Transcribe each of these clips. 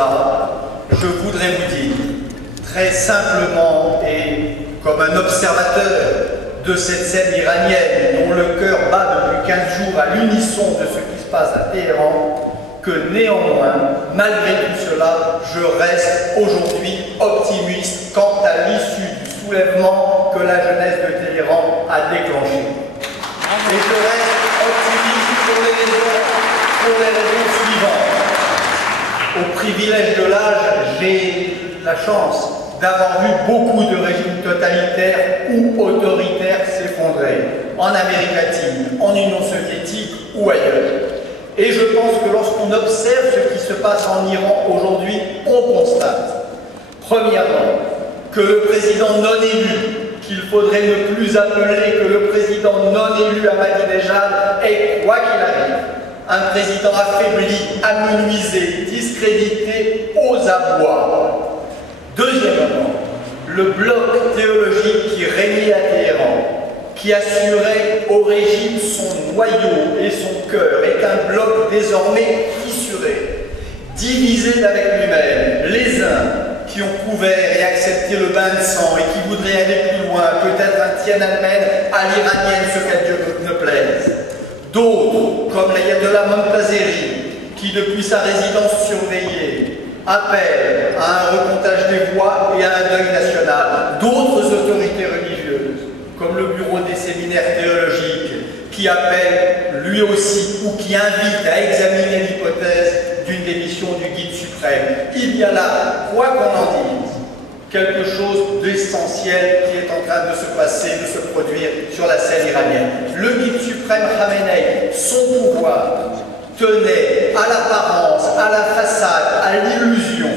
là, je voudrais vous dire, très simplement et comme un observateur de cette scène iranienne dont le cœur bat depuis 15 jours à l'unisson de ce qui se passe à Téhéran, que néanmoins, malgré tout cela, je reste aujourd'hui optimiste quant à l'issue du soulèvement que la jeunesse de Téhéran a déclenché. Et je reste optimiste pour les raisons suivantes. Au privilège de l'âge, j'ai la chance d'avoir vu beaucoup de régimes totalitaires ou autoritaires s'effondrer, en Amérique latine, en Union soviétique ou ailleurs. Et je pense que lorsqu'on observe ce qui se passe en Iran aujourd'hui, on constate, premièrement, que le président non élu, qu'il faudrait ne plus appeler que le président non élu Ahmadinejad, est, quoi qu'il arrive, un président affaibli, amenuisé, discrédité, aux abois. Deuxièmement, le bloc théologique qui régnait à Téhéran, qui assurait au régime son noyau et son cœur, est un bloc désormais fissuré, divisé d'avec lui-même. Les uns qui ont couvert et accepté le bain de sang et qui voudraient aller plus loin, peut-être un Tiananmen à l'iranienne, ce qu'à Dieu ne plaise. D'autres, comme l'ayatollah Montazeri, qui depuis sa résidence surveillée appelle à un recomptage des voix et à un deuil national. D'autres autorités religieuses, comme le bureau des séminaires théologiques, qui appelle lui aussi ou qui invite à examiner l'hypothèse d'une démission du guide suprême. Il y a là, quoi qu'on en dise, quelque chose d'essentiel qui est en train de se passer, de se produire sur la scène iranienne. Le guide suprême Khamenei, son pouvoir, tenait à l'apparence, à la façade, à l'illusion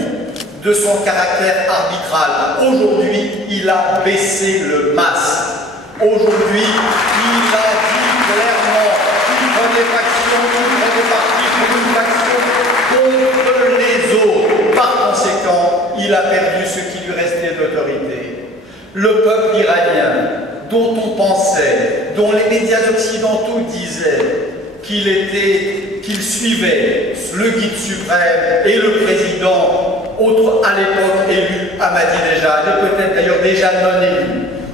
de son caractère arbitral. Aujourd'hui, il a baissé le masque. Aujourd'hui, il a dit clairement qu'il prenait faction, qu'il prenait parti pour une faction contre les autres. Par conséquent, il a perdu ce qui lui restait d'autorité. Le peuple iranien, dont on pensait, dont les médias occidentaux disaient qu'il suivait le guide suprême et le président, à l'époque élu Ahmadinejad, et peut-être d'ailleurs déjà non élu.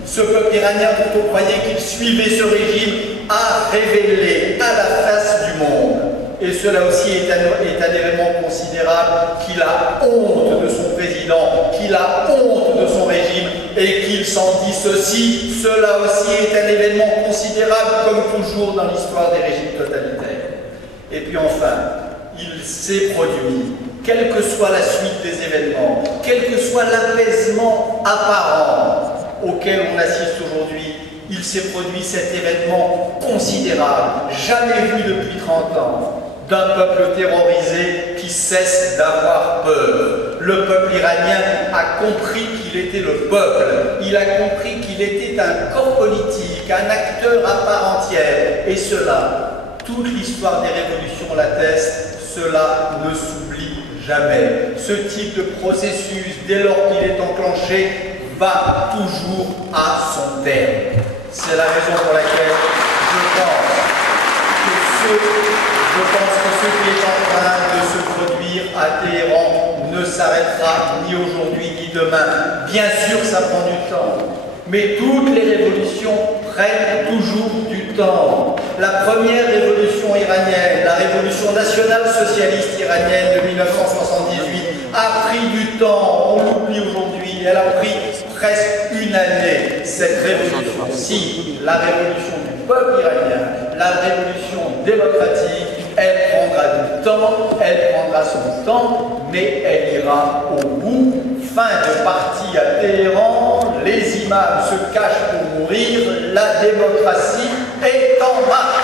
Ce peuple iranien dont on croyait qu'il suivait ce régime a révélé à la face du monde, et cela aussi est un événement considérable, qu'il a honte de son président, qu'il a honte de son régime, et qu'il s'en dissocie. Cela aussi est un événement considérable, comme toujours dans l'histoire des régimes totalitaires. Et puis enfin, il s'est produit, quelle que soit la suite des événements, quel que soit l'apaisement apparent auquel on assiste aujourd'hui, il s'est produit cet événement considérable, jamais vu depuis 30 ans, d'un peuple terrorisé qui cesse d'avoir peur. Le peuple iranien a compris qu'il était le peuple, il a compris qu'il était un corps politique, un acteur à part entière, et cela, toute l'histoire des révolutions l'atteste, cela ne s'oublie jamais. Ce type de processus, dès lors qu'il est enclenché, va toujours à son terme. C'est la raison pour laquelle je pense que ce qui est en train de se produire à Téhéran ne s'arrêtera ni aujourd'hui ni demain. Bien sûr, ça prend du temps, mais toutes les révolutions prennent toujours du temps. La première révolution iranienne, la révolution nationale socialiste iranienne de 1978, a pris du temps, on l'oublie aujourd'hui, elle a pris presque une année. Cette révolution-ci, la révolution du peuple iranien, la révolution démocratique, elle prendra du temps, elle prendra son temps, mais elle ira au bout. Fin de partie à Téhéran, les imams se cachent pour mourir, la démocratie est en marche.